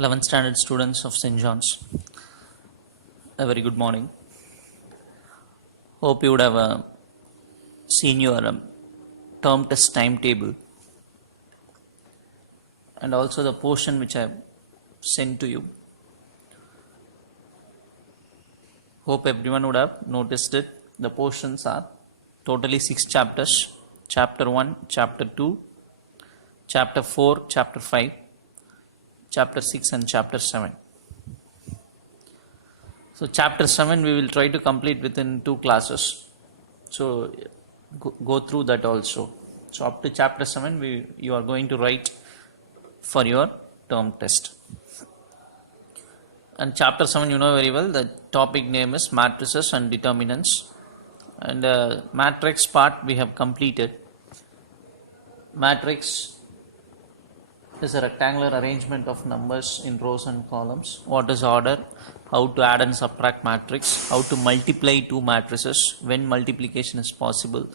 11th standard students of St. John's, a very good morning. Hope you would have seen your term test timetable and also the portion which I have sent to you. Hope everyone would have noticed it. The portions are totally 6 chapters: chapter 1, chapter 2, chapter 4, chapter 5, chapter 6 and chapter 7. So chapter 7 we will try to complete within 2 classes. So go through that also. So up to chapter 7 you are going to write for your term test. And chapter 7 you know very well, the topic name is matrices and determinants. And matrix part we have completed. Matrix is a rectangular arrangement of numbers in rows and columns. What is order? How to add and subtract matrix? How to multiply two matrices when multiplication is possible?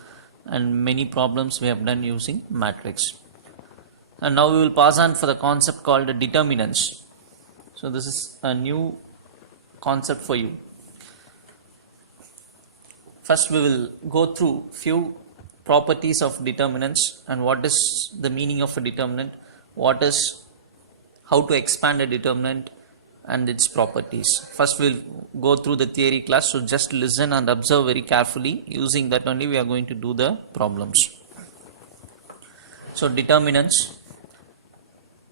And many problems we have done using matrix. And now we will pass on for the concept called determinants. So this is a new concept for you. First we will go through few properties of determinants and what is the meaning of a determinant, how to expand a determinant and its properties. First we'll go through the theory class, so just listen and observe very carefully. Using that only we are going to do the problems. So determinants,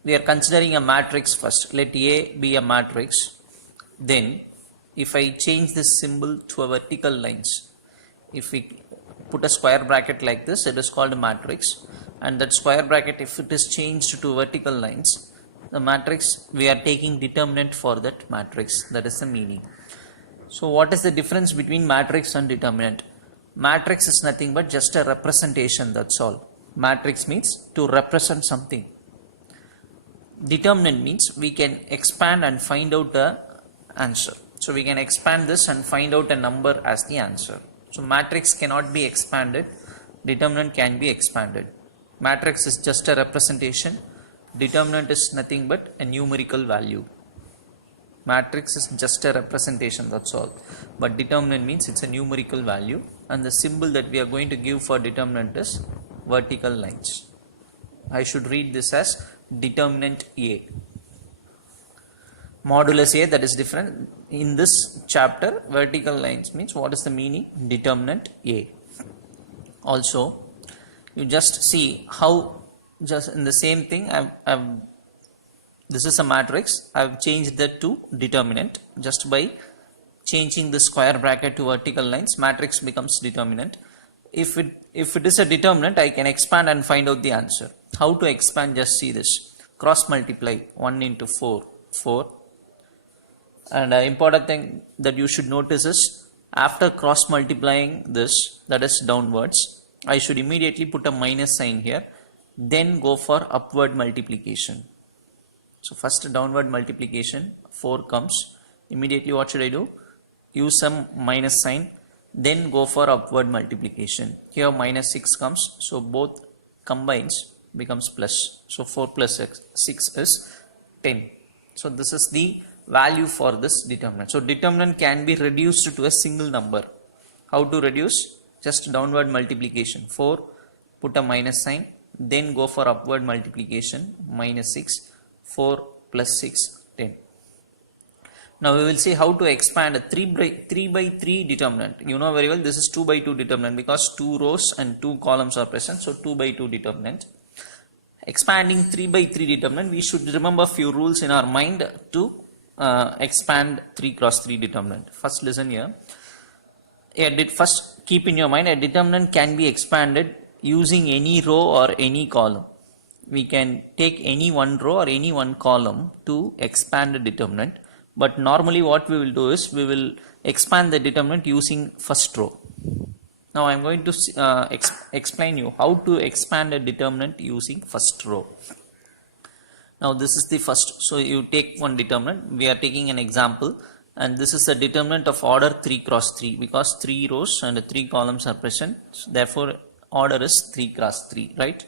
we are considering a matrix first. Let A be a matrix. Then if I change this symbol to a vertical lines, if we put a square bracket like this, it is called a matrix. And that square bracket, if it is changed to vertical lines, the matrix, we are taking determinant for that matrix. That is the meaning. So what is the difference between matrix and determinant? Matrix is nothing but just a representation, that's all. Matrix means to represent something. Determinant means we can expand and find out the answer. So we can expand this and find out a number as the answer. So matrix cannot be expanded, determinant can be expanded. Matrix is just a representation, determinant is nothing but a numerical value. Matrix is just a representation, that's all. But determinant means it's a numerical value, and the symbol that we are going to give for determinant is vertical lines. I should read this as determinant A. Modulus A, that is different. In this chapter, vertical lines means what is the meaning? Determinant A. Also, you just see how, just in the same thing, this is a matrix, I have changed that to determinant. Just by changing the square bracket to vertical lines, matrix becomes determinant. If it is a determinant, I can expand and find out the answer. How to expand? Just see this. Cross multiply 1 into 4, 4. And important thing that you should notice is, after cross multiplying this, that is downwards, I should immediately put a minus sign here, then go for upward multiplication. So first downward multiplication, 4 comes, immediately what should I do? Use some minus sign, then go for upward multiplication. Here minus 6 comes, so both combines becomes plus. So 4 plus 6 is 10. So this is the value for this determinant. So determinant can be reduced to a single number. How to reduce? Just downward multiplication. 4, put a minus sign, then go for upward multiplication, minus 6, 4 plus 6, 10. Now we will see how to expand a 3 by 3 determinant. You know very well this is 2 by 2 determinant because 2 rows and 2 columns are present. So 2 by 2 determinant. Expanding 3 by 3 determinant, we should remember few rules in our mind to expand 3 cross 3 determinant. First listen here. First keep in your mind, a determinant can be expanded using any row or any column. We can take any one row or any one column to expand a determinant. But normally what we will do is, we will expand the determinant using first row. Now I am going to explain you how to expand a determinant using first row. Now this is the first, so you take one determinant, we are taking an example, and this is the determinant of order 3 cross 3 because 3 rows and 3 columns are present, so therefore order is 3 cross 3, right?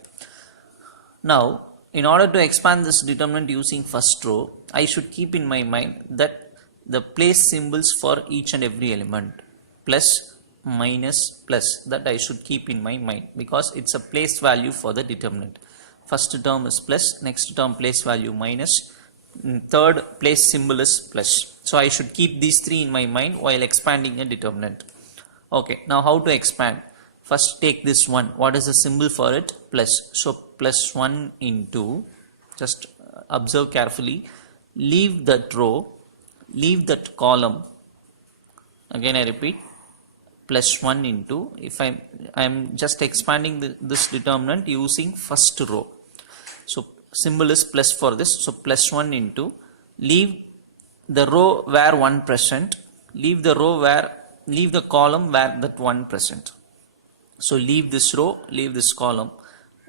Now in order to expand this determinant using first row, I should keep in my mind that the place symbols for each and every element, plus, minus, plus, that I should keep in my mind because it's a place value for the determinant. First term is plus, next term place value minus, third place symbol is plus. So I should keep these three in my mind while expanding a determinant. Okay, now how to expand? First take this one. What is the symbol for it? Plus. So plus 1 into, just observe carefully, leave that row, leave that column. Again I repeat, plus 1 into, if I am just expanding this determinant using first row. So symbol is plus for this. So plus 1 into, leave the row where 1 present, leave the column where that 1 present. So leave this row, leave this column,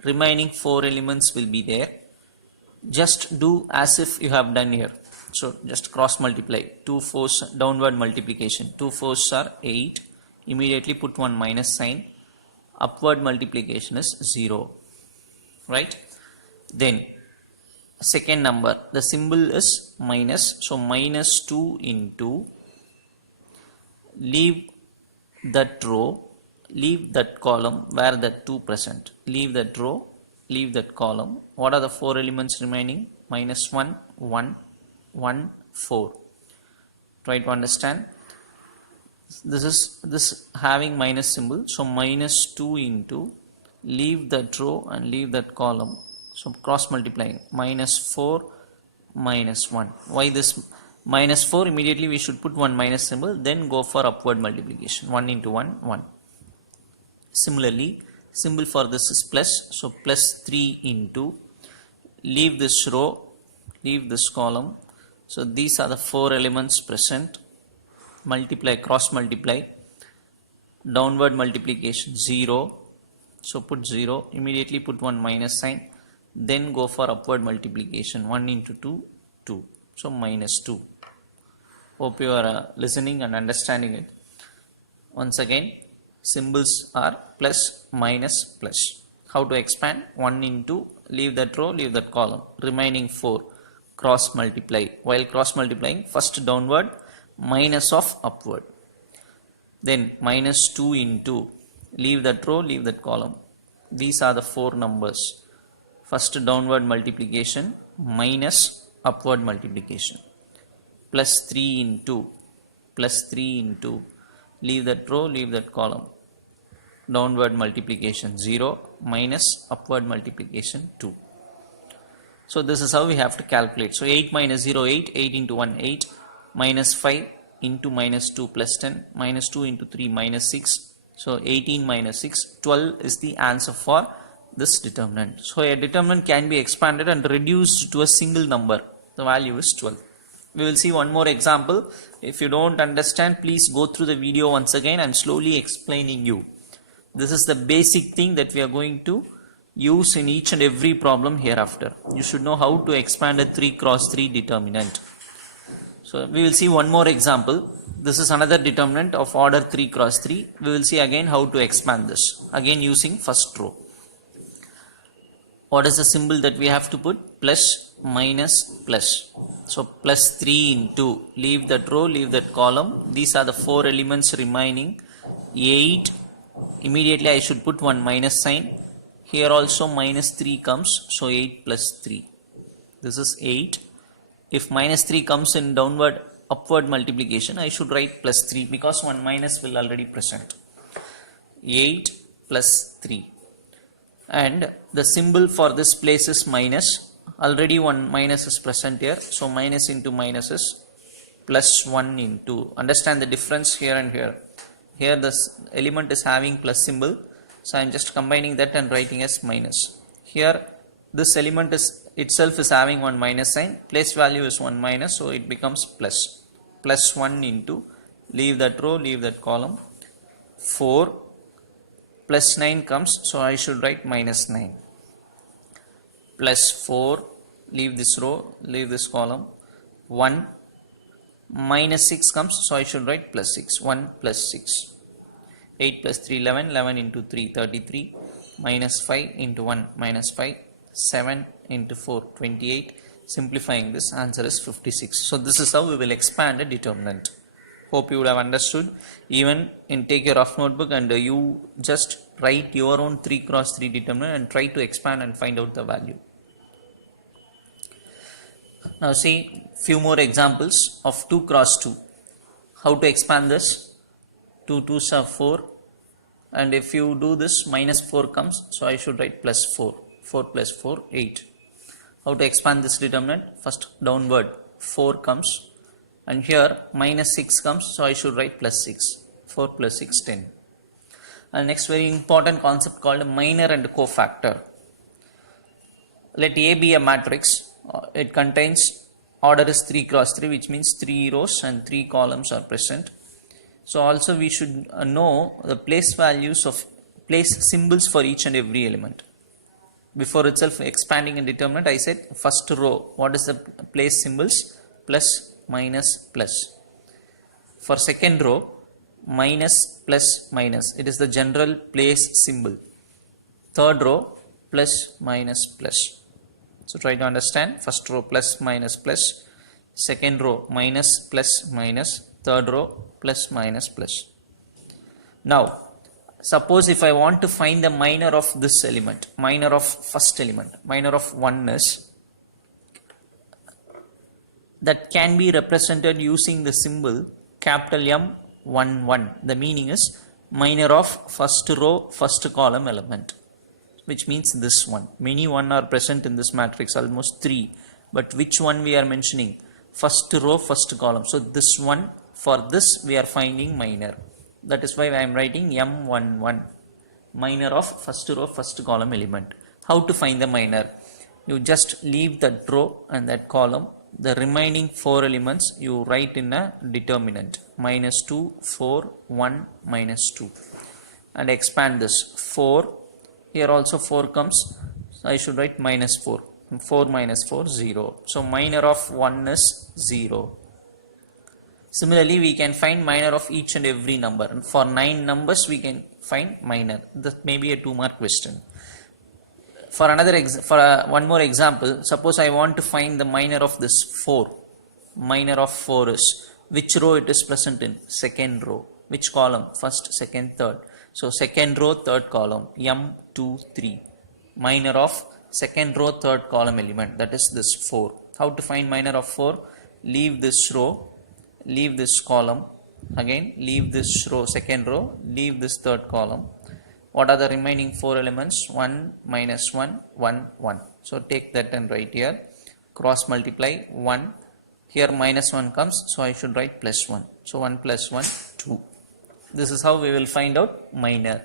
remaining 4 elements will be there. Just do as if you have done here. So just cross multiply, 2 4s downward multiplication, 2 4s are 8, immediately put one minus sign, upward multiplication is 0, right? Then second number, the symbol is minus, so minus 2 into, leave that row, leave that column where that 2 present, leave that row, leave that column. What are the 4 elements remaining? Minus 1, 1, 1, 4. Try to understand. This is this having minus symbol, so minus 2 into, leave that row and leave that column. So cross multiplying, minus 4, minus 1. Why this minus 4? Immediately we should put one minus symbol, then go for upward multiplication, 1 into 1, 1. Similarly, symbol for this is plus, so plus 3 into, leave this row, leave this column. So these are the 4 elements present. Multiply, cross multiply, downward multiplication 0. So put 0, immediately put one minus sign, then go for upward multiplication, 1 into 2, 2. So minus 2. Hope you are listening and understanding it. Once again, symbols are plus, minus, plus. How to expand? 1 into, leave that row, leave that column, remaining 4, cross multiply. While cross multiplying, first downward, minus of upward. Then minus 2 into, leave that row, leave that column. These are the 4 numbers. First downward multiplication, minus upward multiplication. Plus 3 into, plus 3 into, leave that row, leave that column. Downward multiplication 0, minus upward multiplication 2. So this is how we have to calculate. So 8 minus 0, 8, 8 into 1, 8, minus 5 into minus 2 plus 10, minus 2 into 3 minus 6. So 18 minus 6, 12 is the answer for this determinant. So a determinant can be expanded and reduced to a single number. The value is 12. We will see one more example. If you don't understand, please go through the video once again. I am slowly explaining you. This is the basic thing that we are going to use in each and every problem hereafter. You should know how to expand a 3 cross 3 determinant. So we will see one more example. This is another determinant of order 3 cross 3. We will see again how to expand this. Again using first row. What is the symbol that we have to put? Plus, minus, plus. So plus 3 into, leave that row, leave that column. These are the 4 elements remaining. 8. Immediately I should put one minus sign. Here also minus 3 comes. So 8 plus 3. This is 8. If minus 3 comes in downward upward multiplication, I should write plus 3 because one minus will already present. 8 plus 3. And the symbol for this place is minus. Already one minus is present here. So minus into minus is plus 1 into. Understand the difference here and here. Here this element is having plus symbol. So I am just combining that and writing as minus. Here this element is itself is having one minus sign. Place value is 1 minus. So it becomes plus. Plus 1 into. Leave that row, leave that column. 4. Plus 9 comes. So I should write minus 9. Plus 4. Leave this row, leave this column. 1. Minus 6 comes. So I should write plus 6. 1 plus 6. 8 plus 3, 11. 11 into 3, 33. Minus 5 into 1, minus 5. 7 into 4, 28. Simplifying this, answer is 56. So this is how we will expand a determinant. Hope you would have understood. Even take your rough notebook and you just write your own 3 cross 3 determinant and try to expand and find out the value. Now see few more examples of 2 cross 2. How to expand this? 2 2s are 4, and if you do this, minus 4 comes, so I should write plus 4. 4 plus 4, 8. How to expand this determinant? First downward 4 comes, and here minus 6 comes, so I should write plus 6. 4 plus 6, 10. And next very important concept called minor and cofactor. Let A be a matrix. It contains, order is 3 cross 3, which means 3 rows and 3 columns are present. So also we should know the place values of place symbols for each and every element. Before itself expanding a determinant, I said first row, what is the place symbols? Plus, minus, plus. For second row, minus, plus, minus. It is the general place symbol. Third row, plus, minus, plus. So try to understand. First row, plus, minus, plus. Second row, minus, plus, minus. Third row, plus, minus, plus. Now, suppose if I want to find the minor of this element, minor of first element, minor of oneness, that can be represented using the symbol capital M 1 1. The meaning is minor of first row, first column element, which means this one. Many 1 are present in this matrix, almost 3. But which one we are mentioning? First row, first column. So this one, for this we are finding minor. That is why I am writing M11, minor of first row, first column element. How to find the minor? You just leave that row and that column. The remaining 4 elements you write in a determinant. Minus 2, 4, 1, minus 2. And expand this. 4. Here also 4 comes. So I should write minus 4. 4 minus 4, 0. So minor of 1 is 0. Similarly, we can find minor of each and every number. For 9 numbers, we can find minor. That may be a 2-mark question. For one more example, suppose I want to find the minor of this 4. Minor of 4 is, which row it is present in? Second row. Which column? First, second, third. So second row, third column. M 2 3. Minor of second row, third column element. That is this 4. How to find minor of 4? Leave this row. Leave this column, again leave this row, second row, leave this third column. What are the remaining 4 elements? 1, minus 1, 1, 1. So take that and write here. Cross multiply 1. Here minus 1 comes, so I should write plus 1. So 1 plus 1, 2. This is how we will find out minor.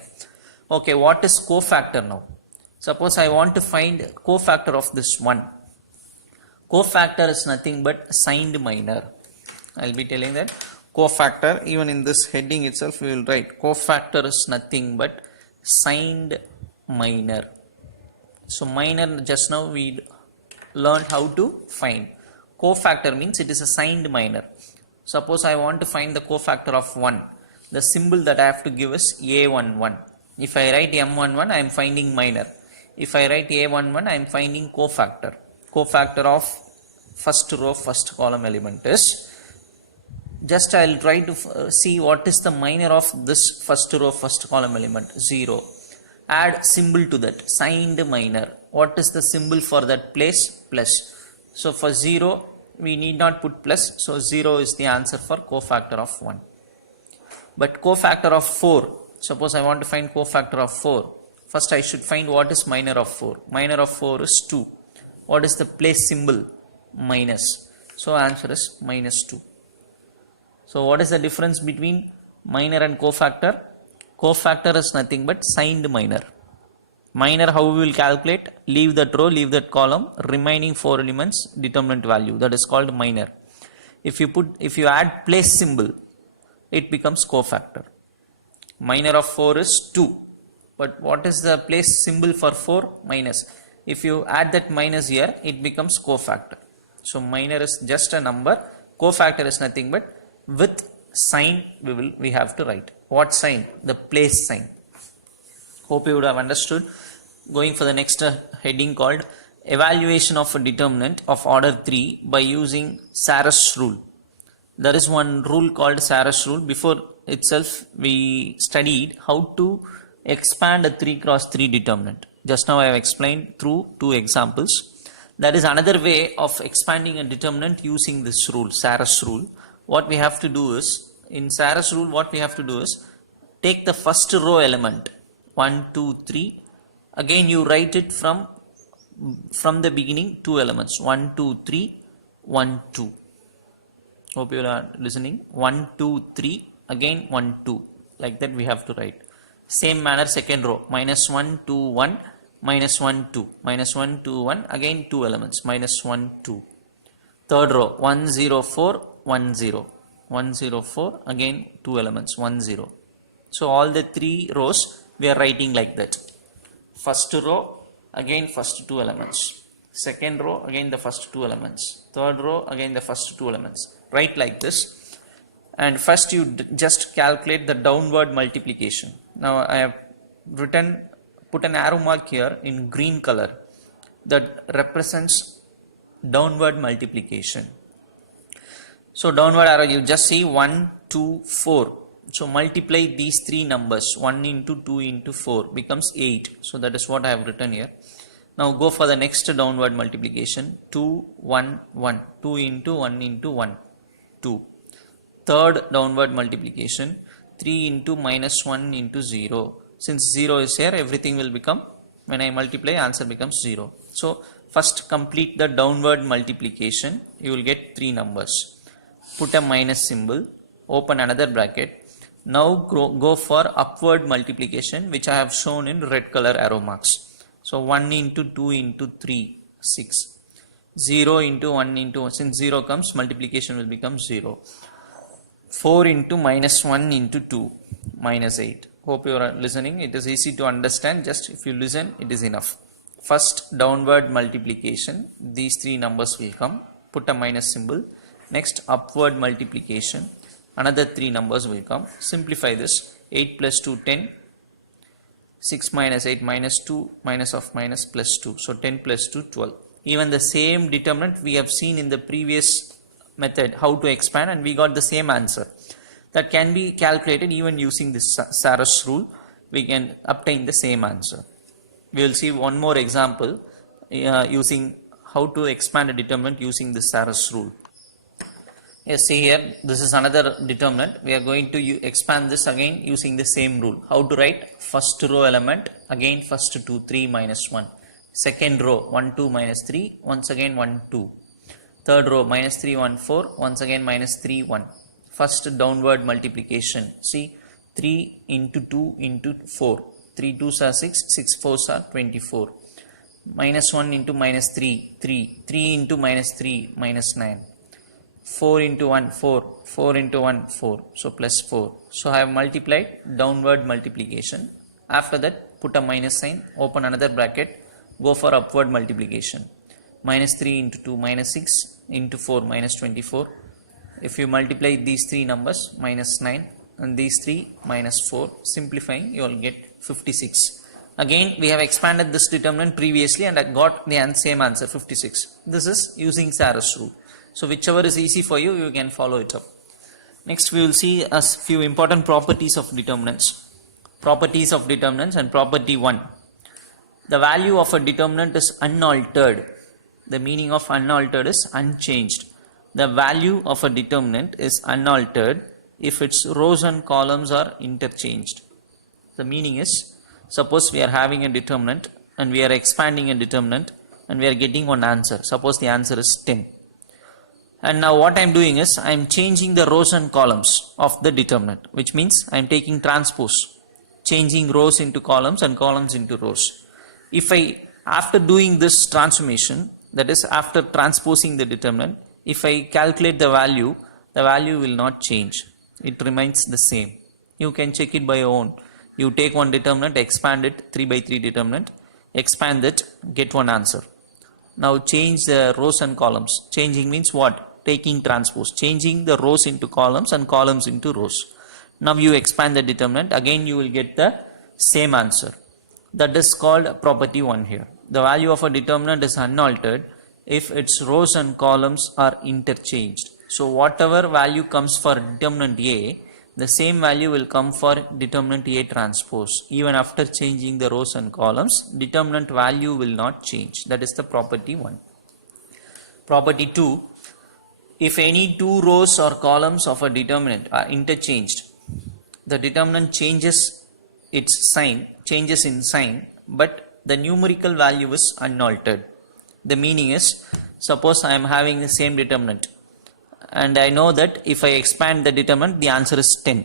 Okay, what is cofactor now? Suppose I want to find cofactor of this 1. Cofactor is nothing but signed minor. I will be telling that cofactor, even in this heading itself we will write cofactor is nothing but signed minor. So minor, just now we learned how to find. Cofactor means it is a signed minor. Suppose I want to find the cofactor of 1. The symbol that I have to give is A11. If I write M11, I am finding minor. If I write A11, I am finding cofactor. Cofactor of first row, first column element is, just I will try to see what is the minor of this first row, first column element. 0. Add symbol to that, signed minor. What is the symbol for that place? Plus. So for 0, we need not put plus. So 0 is the answer for cofactor of 1. But cofactor of 4, suppose I want to find cofactor of 4. First I should find what is minor of 4. Minor of 4 is 2. What is the place symbol? Minus. So answer is minus 2. So what is the difference between minor and cofactor? Cofactor is nothing but signed minor. Minor, how we will calculate? Leave that row, leave that column, remaining 4 elements, determinant value. That is called minor. If you add place symbol, it becomes cofactor. Minor of 4 is 2. But what is the place symbol for 4? Minus. If you add that minus here, it becomes cofactor. So minor is just a number. Cofactor is nothing but with sign we have to write. What sign? The place sign. Hope you would have understood. Going for the next heading called evaluation of a determinant of order 3 by using Sarus rule. There is one rule called Sarus rule. Before itself we studied how to expand a 3 cross 3 determinant. Just now I have explained through 2 examples. There is another way of expanding a determinant using this rule, Sarus rule. What we have to do is, in Sarus rule what we have to do is, take the first row element 1, 2, 3. Again you write it from the beginning 2 elements 1, 2, 3, 1, 2. Hope you are listening. 1, 2, 3, again 1, 2. Like that we have to write. Same manner second row, minus 1, 2, 1, minus 1, 2, minus 1, 2, 1, again 2 elements, minus 1, 2. Third row, 1, 0, 4, 1, 0, 1, 0, 4, again 2 elements, 1, 0. So all the 3 rows we are writing like that. First row, again first 2 elements. Second row, again the first 2 elements. Third row, again the first 2 elements. Write like this. And first you just calculate the downward multiplication. Now I have put an arrow mark here in green color that represents downward multiplication. So downward arrow, you just see 1, 2, 4. So multiply these 3 numbers, 1 into 2 into 4 becomes 8. So that is what I have written here. Now go for the next downward multiplication, 2, 1, 1, 2 into 1 into 1, 2. Third downward multiplication, 3 into minus 1 into 0. Since 0 is here, everything will become, when I multiply, answer becomes 0. So first complete the downward multiplication, you will get 3 numbers. Put a minus symbol, open another bracket. Now go for upward multiplication, which I have shown in red color arrow marks. So 1 into 2 into 3, 6. 0 into 1 into 1, since 0 comes, multiplication will become 0. 4 into minus 1 into 2, minus 8. Hope you are listening. It is easy to understand. Just if you listen, it is enough. First downward multiplication, these 3 numbers will come. Put a minus symbol. Next upward multiplication, another 3 numbers will come. Simplify this. 8 plus 2, 10. 6 minus 8 minus 2, minus of minus plus 2. So 10 plus 2, 12. Even the same determinant we have seen in the previous method how to expand, and we got the same answer. That can be calculated even using this Sarus rule. We can obtain the same answer. We will see one more example using how to expand a determinant using the Sarus rule. Yes, see here, this is another determinant. We are going to expand this again using the same rule. How to write? First row element, again first 2, 3 minus 1. Second row, 1, 2 minus 3, once again 1, 2. Third row, minus 3, 1, 4, once again minus 3, 1. First downward multiplication, see, 3 into 2 into 4. 3 2s are 6, 6 4s are 24. Minus 1 into minus 3, 3. 3 into minus 3, minus 9. 4 into 1, 4. 4 into 1, 4. So plus 4. So I have multiplied downward multiplication. After that, put a minus sign, open another bracket, go for upward multiplication. Minus 3 into 2, minus 6 into 4, minus 24. If you multiply these 3 numbers, minus 9, and these 3, minus 4, simplifying, you will get 56. Again, we have expanded this determinant previously and I got the same answer, 56. This is using Sarus rule. So whichever is easy for you, you can follow it up. Next, we will see a few important properties of determinants. Properties of determinants, and property 1. The value of a determinant is unaltered. The meaning of unaltered is unchanged. The value of a determinant is unaltered if its rows and columns are interchanged. The meaning is, suppose we are having a determinant and we are expanding a determinant and we are getting one answer. Suppose the answer is 10. And now what I am doing is I am changing the rows and columns of the determinant, which means I am taking transpose, changing rows into columns and columns into rows. If I, after doing this transformation, that is after transposing the determinant, if I calculate the value will not change. It remains the same. You can check it by your own. You take one determinant, expand it, 3 by 3 determinant, expand it, get one answer. Now change the rows and columns. Changing means what? Taking transpose. Changing the rows into columns and columns into rows. Now you expand the determinant, again you will get the same answer. That is called property 1 here. the value of a determinant is unaltered if its rows and columns are interchanged. So whatever value comes for determinant A, the same value will come for determinant A transpose. Even after changing the rows and columns, determinant value will not change. That is the property 1. Property 2, if any two rows or columns of a determinant are interchanged, the determinant changes in sign, but the numerical value is unaltered. The meaning is, suppose I am having the same determinant and I know that if I expand the determinant, the answer is 10.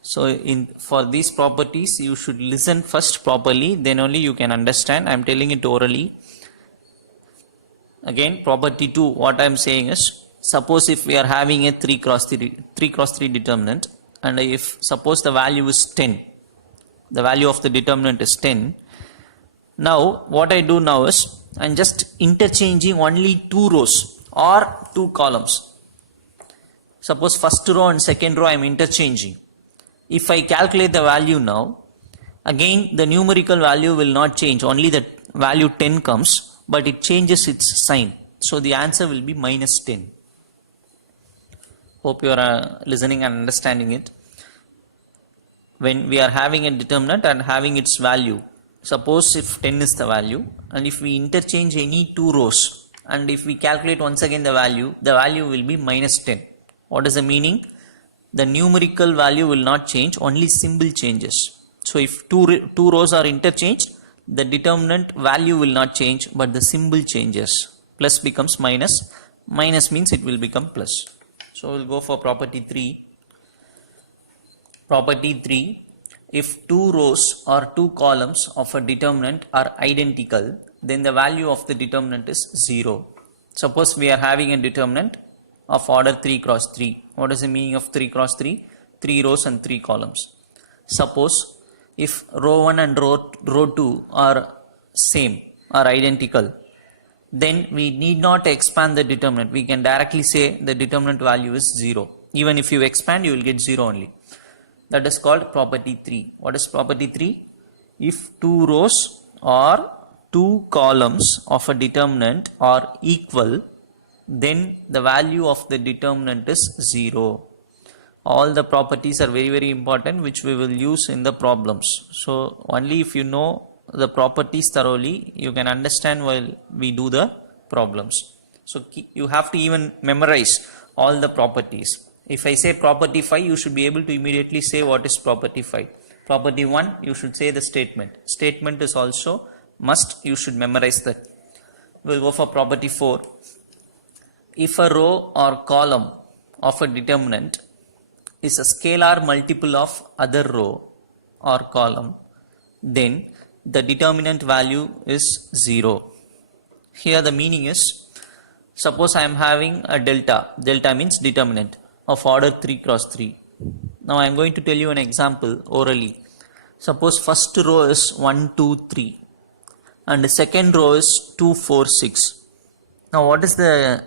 So for these properties, you should listen first properly, then only you can understand. I am telling it orally. Again, property 2, what I am saying is, suppose if we are having a 3 cross 3 determinant, and if suppose the value is 10, the value of the determinant is 10. Now what I do now is, I am just interchanging only 2 rows or 2 columns. Suppose first row and second row I am interchanging. If I calculate the value now, again the numerical value will not change, only the value 10 comes, but it changes its sign. So the answer will be minus 10. Hope you are listening and understanding it. When we are having a determinant and having its value, suppose if 10 is the value, and if we interchange any 2 rows, and if we calculate once again the value will be minus 10. What is the meaning? The numerical value will not change, only symbol changes. So if two rows are interchanged, the determinant value will not change, but the symbol changes. Plus becomes minus, minus means it will become plus. So we'll go for property 3. Property 3, if 2 rows or 2 columns of a determinant are identical, then the value of the determinant is 0. Suppose we are having a determinant of order 3 cross 3. What is the meaning of 3 cross 3? 3 rows and 3 columns. Suppose if row 1 and row 2 are same, are identical, then we need not expand the determinant. We can directly say the determinant value is 0. Even if you expand, you will get 0 only. That is called property 3. What is property 3? If 2 rows or 2 columns of a determinant are equal, then the value of the determinant is 0. All the properties are very, very important, which we will use in the problems. So only if you know the properties thoroughly, you can understand while we do the problems. So you have to even memorize all the properties. If I say property 5, you should be able to immediately say what is property 5. Property 1, you should say the statement. Statement is also must, you should memorize that. We'll go for property 4. If a row or column of a determinant is a scalar multiple of other row or column, then the determinant value is 0. Here the meaning is, suppose I am having a delta means determinant of order 3 cross 3. Now I am going to tell you an example orally. Suppose first row is 1, 2, 3 and the second row is 2, 4, 6. Now what is the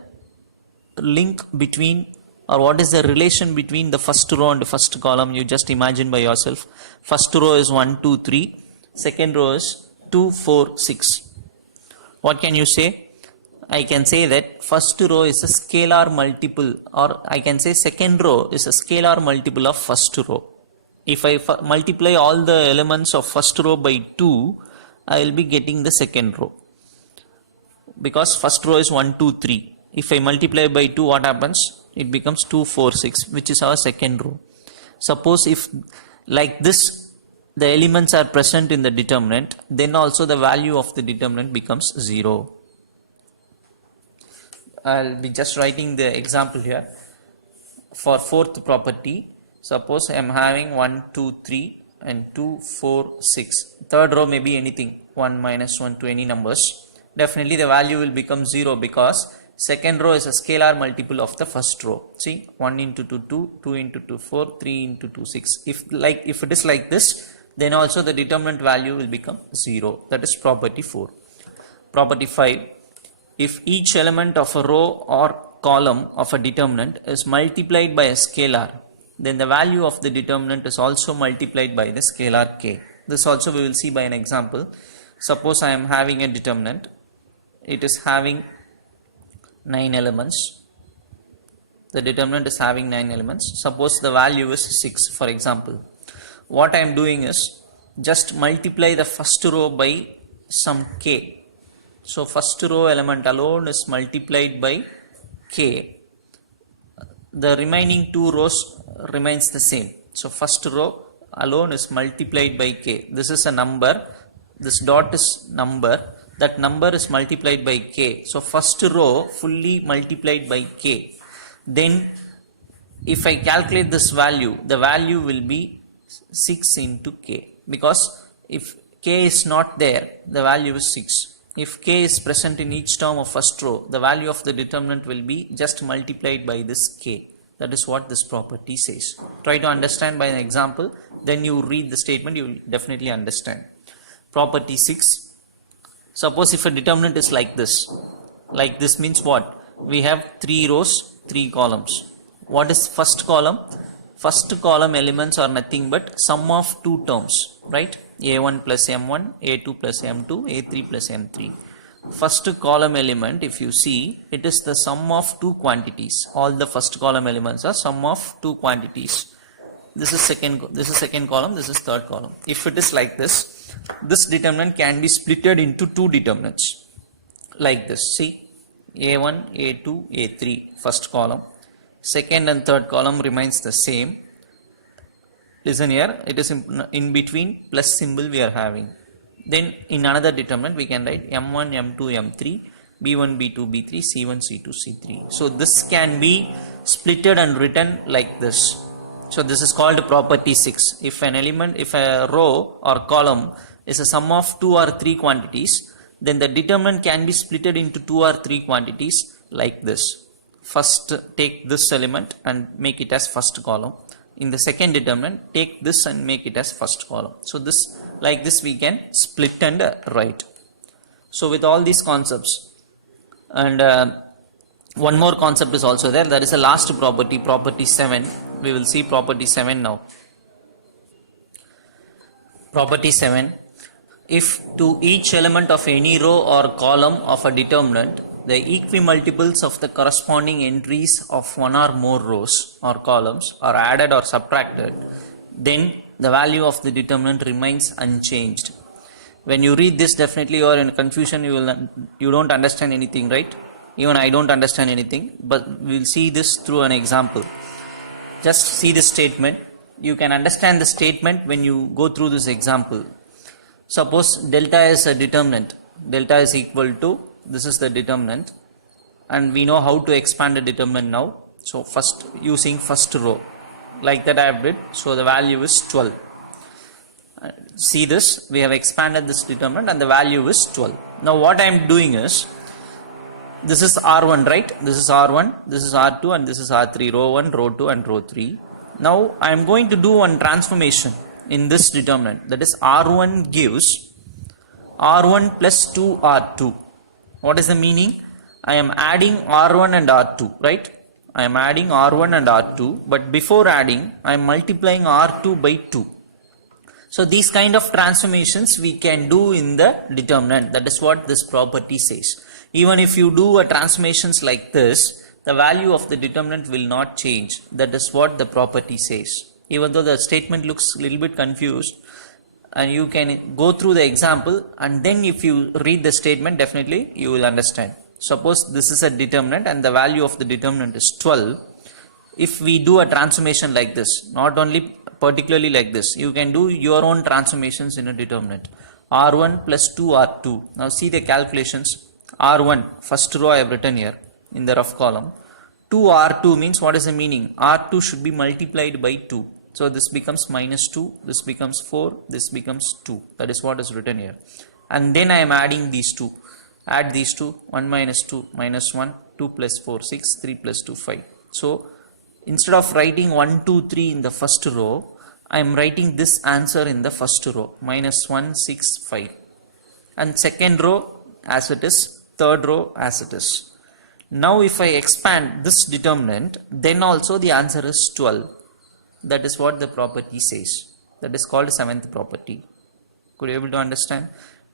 link between, or what is the relation between the first row and the first column? You just imagine by yourself. First row is 1, 2, 3. Second row is 2, 4, 6. What can you say? I can say that first row is a scalar multiple, or I can say second row is a scalar multiple of first row. If I multiply all the elements of first row by 2, I will be getting the second row. Because first row is 1, 2, 3. If I multiply by 2, what happens? It becomes 2, 4, 6, which is our second row. Suppose if like this, the elements are present in the determinant, then also the value of the determinant becomes 0. I'll be just writing the example here. For fourth property, suppose I am having 1, 2, 3 and 2, 4, 6. Third row may be anything, 1, minus 1 to any numbers. Definitely the value will become 0 because second row is a scalar multiple of the first row. See, 1 into 2, 2, 2 into 2, 4, 3 into 2, 6. If it is like this, then also the determinant value will become 0. That is property 4. Property 5. If each element of a row or column of a determinant is multiplied by a scalar, then the value of the determinant is also multiplied by the scalar k. This also we will see by an example. Suppose I am having a determinant, it is having 9 elements. The determinant is having 9 elements. Suppose the value is 6, for example. What I am doing is just multiply the first row by some k. So first row element alone is multiplied by k. The remaining 2 rows remains the same. So first row alone is multiplied by k. This is a number. This dot is number. That number is multiplied by k. So first row fully multiplied by k. Then if I calculate this value, the value will be 6 into k, because if k is not there, the value is 6. If k is present in each term of first row, the value of the determinant will be just multiplied by this k. That is what this property says. Try to understand by an example, then you read the statement, you will definitely understand. Property 6. Suppose if a determinant is like this means what? We have 3 rows, 3 columns. What is first column? First column elements are nothing but sum of 2 terms, right? A1 plus M1, A2 plus M2, A3 plus M3. First column element, if you see, it is the sum of 2 quantities. All the first column elements are sum of 2 quantities. This is second column, this is third column. If it is like this determinant can be splitted into 2 determinants. Like this, see, A1, A2, A3, first column. Second and third column remains the same. Listen here, it is in between plus symbol we are having. Then in another determinant we can write M1, M2, M3, B1, B2, B3, C1, C2, C3. So this can be splitted and written like this. So this is called property 6. If a row or column is a sum of 2 or 3 quantities, then the determinant can be splitted into 2 or 3 quantities like this. First take this element and make it as first column. In the second determinant, take this and make it as first column. So this, like this, we can split and write. So with all these concepts, and one more concept is also there. That is the last property, property 7. We will see property 7 now. Property 7. If to each element of any row or column of a determinant, the equimultiples of the corresponding entries of one or more rows or columns are added or subtracted, then the value of the determinant remains unchanged. When you read this, definitely you are in confusion, you don't understand anything, right? Even I don't understand anything, but we will see this through an example. Just see this statement. You can understand the statement when you go through this example. Suppose delta is a determinant. Delta is equal to, this is the determinant, and we know how to expand a determinant now. So first, using first row, like that I have did. So the value is 12. See this, we have expanded this determinant and the value is 12. Now what I am doing is, this is R1, right? This is R1, this is R2, and this is R3, row 1, row 2, and row 3. Now I am going to do one transformation in this determinant. That is, R1 gives R1 plus 2R2. What is the meaning? I am adding R1 and R2, right? I am adding R1 and R2, but before adding, I am multiplying R2 by 2. So these kind of transformations we can do in the determinant. That is what this property says. Even if you do a transformations like this, the value of the determinant will not change. That is what the property says. Even though the statement looks a little bit confused, and you can go through the example, and then if you read the statement, definitely you will understand. Suppose this is a determinant and the value of the determinant is 12. If we do a transformation like this, not only particularly like this, you can do your own transformations in a determinant. R1 plus 2R2. Now see the calculations. R1, first row I have written here in the rough column. 2R2 means, what is the meaning? R2 should be multiplied by 2. So this becomes minus 2, this becomes 4, this becomes 2. That is what is written here. And then I am adding these two. Add these two, 1 minus 2 minus 1, 2 plus 4, 6, 3 plus 2, 5. So instead of writing 1, 2, 3 in the first row, I am writing this answer in the first row, minus 1, 6, 5. And second row as it is, third row as it is. Now if I expand this determinant, then also the answer is 12. That is what the property says. That is called seventh property. Could you able to understand?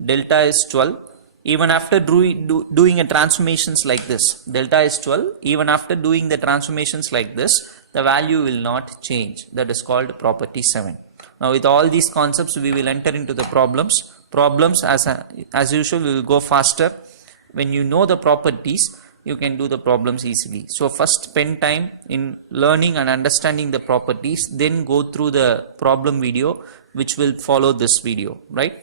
delta is 12. Even after doing a transformations like this, delta is 12. Even after doing the transformations like this, the value will not change. That is called property 7. Now with all these concepts, we will enter into the problems. Problems as usual, we will go faster. When you know the properties, you can do the problems easily. So first spend time in learning and understanding the properties, then go through the problem video which will follow this video, right?